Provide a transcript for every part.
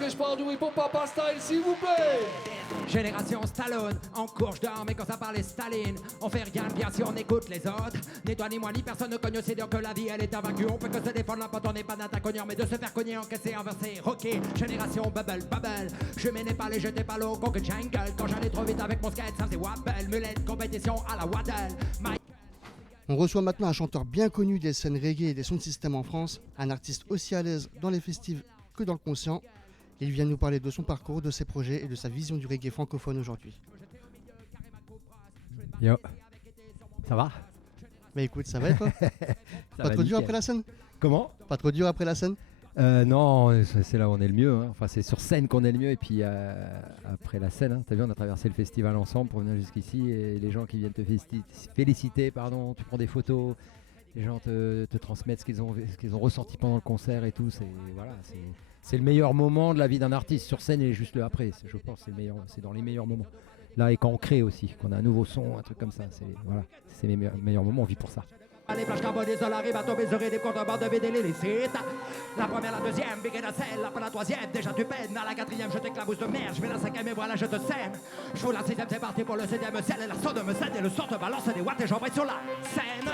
que je parle du hip-hop Papa Style, s'il vous plaît? Génération Stallone, en course d'or, mais quand ça parle Staline, on fait rien de bien si on écoute les autres. Ni toi ni moi ni personne ne cogne aussi dur que la vie, elle est invaincue. On peut que se défendre quand on n'est pas d'intacogneur, mais de se faire cogner, encaisser, inverser, rocker. Génération bubble, bubble, je menais pas les j'étais pas low, que jungle. Quand j'allais trop vite avec mon skate, ça faisait wabble, mulette, compétition à la waddle. On reçoit maintenant un chanteur bien connu des scènes reggae et des sound systems en France, un artiste aussi à l'aise dans les festives que dans le conscient. Il vient nous parler de son parcours, de ses projets et de sa vision du reggae francophone aujourd'hui. Yo, ça va? Bah écoute, ça va et toi? Pas trop dur après la scène? Comment? Pas trop dur après la scène? Non, c'est là où on est le mieux. Hein. Enfin, c'est sur scène qu'on est le mieux. Et puis après la scène, hein, t'as vu, on a traversé le festival ensemble pour venir jusqu'ici. Et les gens qui viennent te féliciter, pardon, tu prends des photos, les gens te transmettent ce qu'ils ont ressenti pendant le concert et tout. C'est le meilleur moment de la vie d'un artiste. Sur scène et juste le après. Je pense que c'est dans les meilleurs moments. Là, et quand on crée aussi, qu'on a un nouveau son, un truc comme ça. C'est les meilleurs moments, on vit pour ça. Les plages carbonisées, la rive à tomber sur des contrebandes de vider les licites. La première, la deuxième, big et la selle. Après la troisième, déjà tu peines. À la quatrième, je t'éclabousse de merde. Je vais la cinquième et voilà, je te sème. Je fous la sixième, c'est parti pour le septième ciel. Et la sonde me cède et le son te balance des watts et j'embraye sur la scène.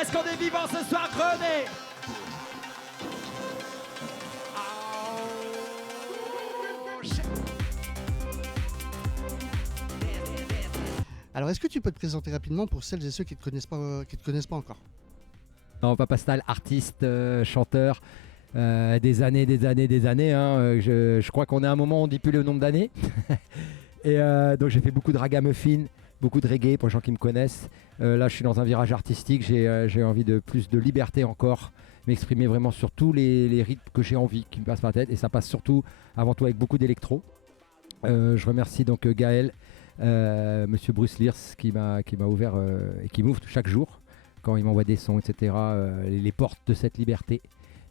Est-ce qu'on est vivant ce soir, René? Alors est-ce que tu peux te présenter rapidement pour celles et ceux qui ne te connaissent pas encore? Non, Papa Style, artiste, chanteur, des années. Hein, je crois qu'on est à un moment où on ne dit plus le nombre d'années. Et donc j'ai fait beaucoup de ragamuffin, beaucoup de reggae pour les gens qui me connaissent. Là, je suis dans un virage artistique, j'ai envie de plus de liberté encore, m'exprimer vraiment sur tous les rythmes que j'ai envie, qui me passent par la tête. Et ça passe surtout, avant tout, avec beaucoup d'électro. Je remercie donc Gaël, Monsieur Bruce Lears qui m'a ouvert et qui m'ouvre chaque jour quand il m'envoie des sons, etc. Les portes de cette liberté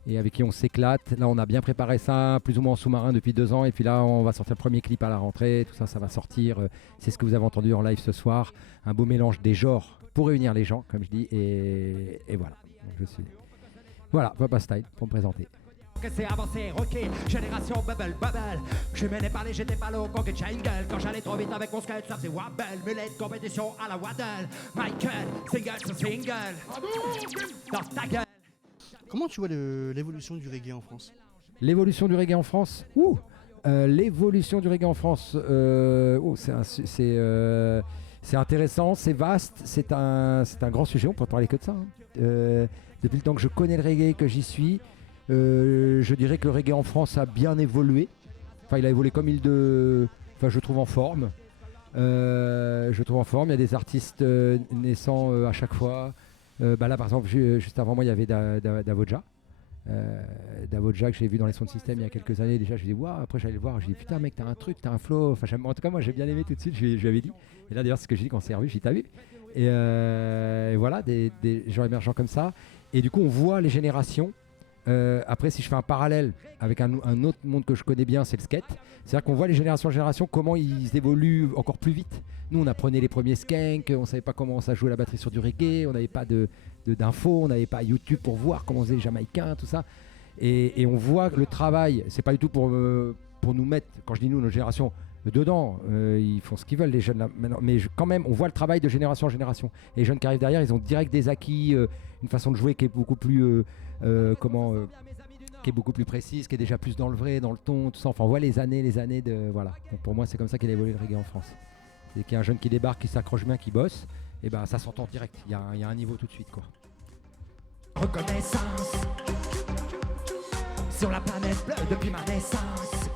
et avec qui on s'éclate. Là, on a bien préparé ça, plus ou moins en sous-marin depuis 2 ans. Et puis là, on va sortir le premier clip à la rentrée. Tout ça, ça va sortir. C'est ce que vous avez entendu en live ce soir. Un beau mélange des genres pour réunir les gens, comme je dis. Et voilà. Donc, voilà, Papa Style pour me présenter. Que c'est avancé, rocké, génération bubble, bubble. Je menais pas les j'étais pas low, que jungle. Quand j'allais trop vite avec mon skate, ça faisait wabble, mulette, compétition à la waddle. Michael, single to single. Dans ta gueule. Comment tu vois l'évolution du reggae en France? L'évolution du reggae en France? L'évolution du reggae en France, c'est intéressant, c'est vaste, c'est un grand sujet, on peut parler que de ça. Hein. Depuis le temps que je connais le reggae, que j'y suis, je dirais que le reggae en France a bien évolué. Enfin, il a évolué comme je trouve en forme. Il y a des artistes naissants à chaque fois. Là, par exemple, juste avant moi, il y avait Davoja. Davoja que j'ai vu dans les sound systems il y a quelques années déjà. Je lui ai dit waouh, après j'allais le voir, je lui ai dit putain mec, t'as un truc, t'as un flow. Enfin, en tout cas, moi j'ai bien aimé tout de suite. Je lui avais dit. Et là d'ailleurs, c'est ce que j'ai dit quand on s'est revu, j'ai dit t'as vu. Et voilà, des gens émergents comme ça. Et du coup, on voit les générations. Après, si je fais un parallèle avec un autre monde que je connais bien, c'est le skate. C'est-à-dire qu'on voit les générations comment ils évoluent encore plus vite. Nous, on apprenait les premiers skanks, on savait pas comment ça jouait la batterie sur du reggae, on n'avait pas d'infos, on n'avait pas YouTube pour voir comment faisaient les Jamaïcains, tout ça. Et on voit le travail, c'est pas du tout pour nous mettre, quand je dis nous, nos générations, dedans, ils font ce qu'ils veulent les jeunes là maintenant, mais quand même on voit le travail de génération en génération. Et les jeunes qui arrivent derrière, ils ont direct des acquis, une façon de jouer qui est beaucoup plus qui est beaucoup plus précise, qui est déjà plus dans le vrai, dans le ton, tout ça. Enfin, on voit les années de voilà. Donc pour moi, c'est comme ça qu'il a évolué le reggae en France. C'est qu'il y a un jeune qui débarque, qui s'accroche bien, qui bosse, et ben ça s'entend direct. Il y a un niveau tout de suite, quoi. Reconnaissance sur la planète bleue depuis ma naissance.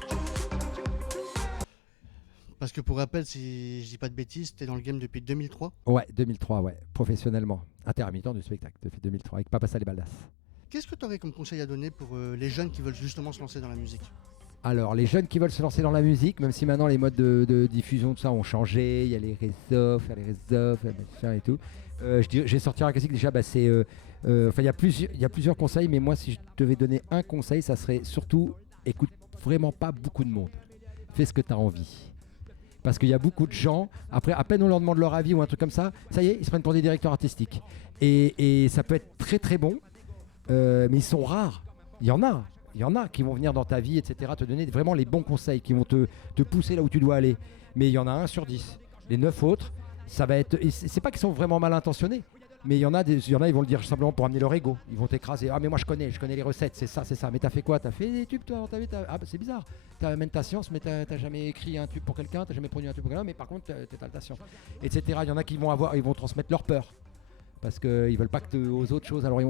Parce que pour rappel, si je dis pas de bêtises, t'es dans le game depuis 2003? Ouais, 2003, ouais, professionnellement. Intermittent du spectacle depuis 2003, avec Papa Style et Baldas. Qu'est-ce que tu aurais comme conseil à donner pour les jeunes qui veulent justement se lancer dans la musique? Alors, les jeunes qui veulent se lancer dans la musique, même si maintenant les modes de diffusion, tout ça ont changé, il y a les réseaux, et tout. J'ai sorti un classique déjà, il y a plusieurs conseils, mais moi, si je devais donner un conseil, ça serait surtout, écoute vraiment pas beaucoup de monde. Fais ce que tu as envie. Parce qu'il y a beaucoup de gens, après, à peine on leur demande leur avis ou un truc comme ça, ça y est, ils se prennent pour des directeurs artistiques. Et ça peut être très très bon, mais ils sont rares. Il y en a. Il y en a qui vont venir dans ta vie, etc., te donner vraiment les bons conseils, qui vont te pousser là où tu dois aller. Mais il y en a 1 sur 10. Les 9 autres, ça va être... et c'est pas qu'ils sont vraiment mal intentionnés, mais il y en a, ils vont le dire simplement pour amener leur ego. Ils vont t'écraser. Ah mais moi je connais les recettes, c'est ça. Mais t'as fait quoi? T'as fait des tubes toi dans ta vie? Ah bah, c'est bizarre. T'amènes ta science, mais t'as jamais écrit un tube pour quelqu'un, t'as jamais produit un tube pour quelqu'un, mais par contre t'as ta science, etc. Il y en a qui ils vont transmettre leur peur. Parce qu'ils veulent pas que aux autres choses. Alors,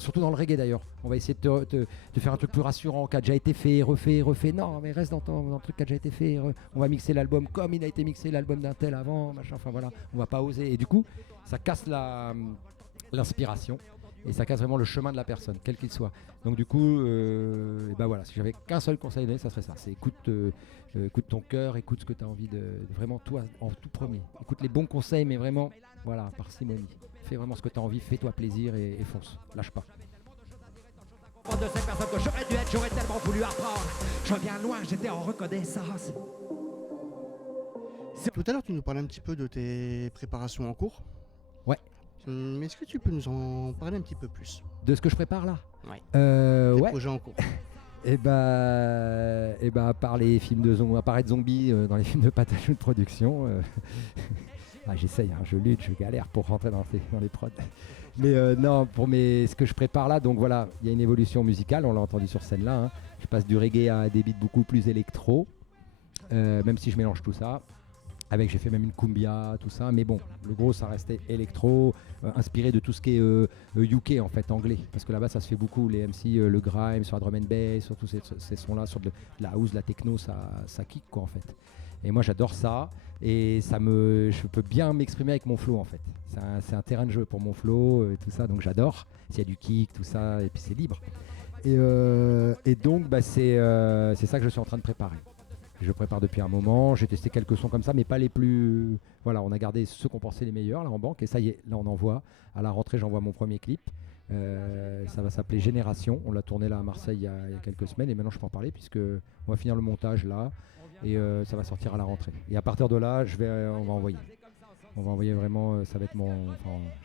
surtout dans le reggae d'ailleurs, on va essayer de faire un truc plus rassurant, qui a déjà été fait, refait. Non, mais reste dans le truc qui a déjà été fait. On va mixer l'album comme il a été mixé, l'album d'un tel avant, machin. Enfin voilà, on va pas oser. Et du coup, ça casse l'inspiration et ça casse vraiment le chemin de la personne, quel qu'il soit. Donc du coup, et ben voilà, si j'avais qu'un seul conseil à donner, ça serait ça. C'est écoute ton cœur, écoute ce que tu as envie de vraiment toi en tout premier. Écoute les bons conseils, mais vraiment, voilà, parcimonie. Fais vraiment ce que tu as envie, fais-toi plaisir et fonce, lâche pas. De cette personne que j'aurais dû être, j'aurais tellement voulu apprendre. Je reviens loin, j'étais en reconnaissance. Tout à l'heure, tu nous parlais un petit peu de tes préparations en cours. Ouais. Mais est-ce que tu peux nous en parler un petit peu plus? De ce que je prépare là? Ouais. Tes projets en cours. Et à part les films de zombies, apparaître zombies dans les films de Patachou de production, j'essaye, je lutte, je galère pour rentrer dans les prods. Mais non, ce que je prépare là, donc voilà, il y a une évolution musicale, on l'a entendu sur scène là. Hein. Je passe du reggae à des beats beaucoup plus électro, même si je mélange tout ça. J'ai fait même une cumbia, tout ça, mais bon, le gros ça restait électro, inspiré de tout ce qui est UK en fait, anglais, parce que là-bas ça se fait beaucoup, les MC, le grime, sur la drum and bass, sur tous ces sons-là, sur de la house, de la techno, ça kick quoi en fait. Et moi j'adore ça, et je peux bien m'exprimer avec mon flow en fait. C'est un terrain de jeu pour mon flow, tout ça, donc j'adore. S'il y a du kick, tout ça, et puis c'est libre. Et donc c'est ça que je suis en train de préparer. Je prépare depuis un moment, j'ai testé quelques sons comme ça, mais pas les plus... Voilà, on a gardé ceux qu'on pensait les meilleurs là en banque, et ça y est, là on envoie. À la rentrée, j'envoie mon premier clip. Ça va s'appeler Génération. On l'a tourné là à Marseille il y a quelques semaines, et maintenant je peux en parler puisque on va finir le montage là, et ça va sortir à la rentrée. Et à partir de là, on va envoyer. On va envoyer vraiment, ça va être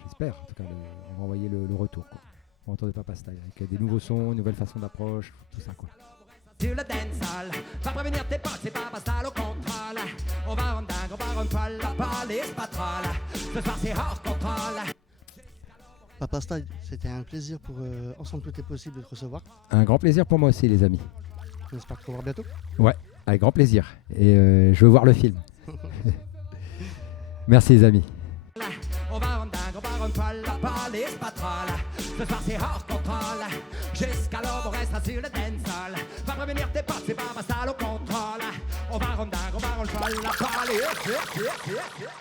j'espère en tout cas, on va envoyer le retour quoi. Au retour de Papa Style, avec des nouveaux sons, une nouvelle façon d'approche, tout ça quoi. Sur le dancehall, va prévenir tes potes, c'est pas Pascal au contrôle. On va rendre dingue, on va rendre folle, la police patrole. Ce soir c'est hors contrôle. Papa Style, c'était un plaisir pour Ensemble Tout est possible de te recevoir. Un grand plaisir pour moi aussi les amis. J'espère te revoir bientôt. Ouais, avec grand plaisir. Et je veux voir le film. Merci les amis. On va rendre dingue, on va rendre folle, la police patrole. Ce soir c'est hors contrôle. Jusqu'à l'aube on restera sur le dancehall. Va prévenir tes potes, c'est pas Pascal au contrôle. On va rendre dingue, on va rendre folle, la police.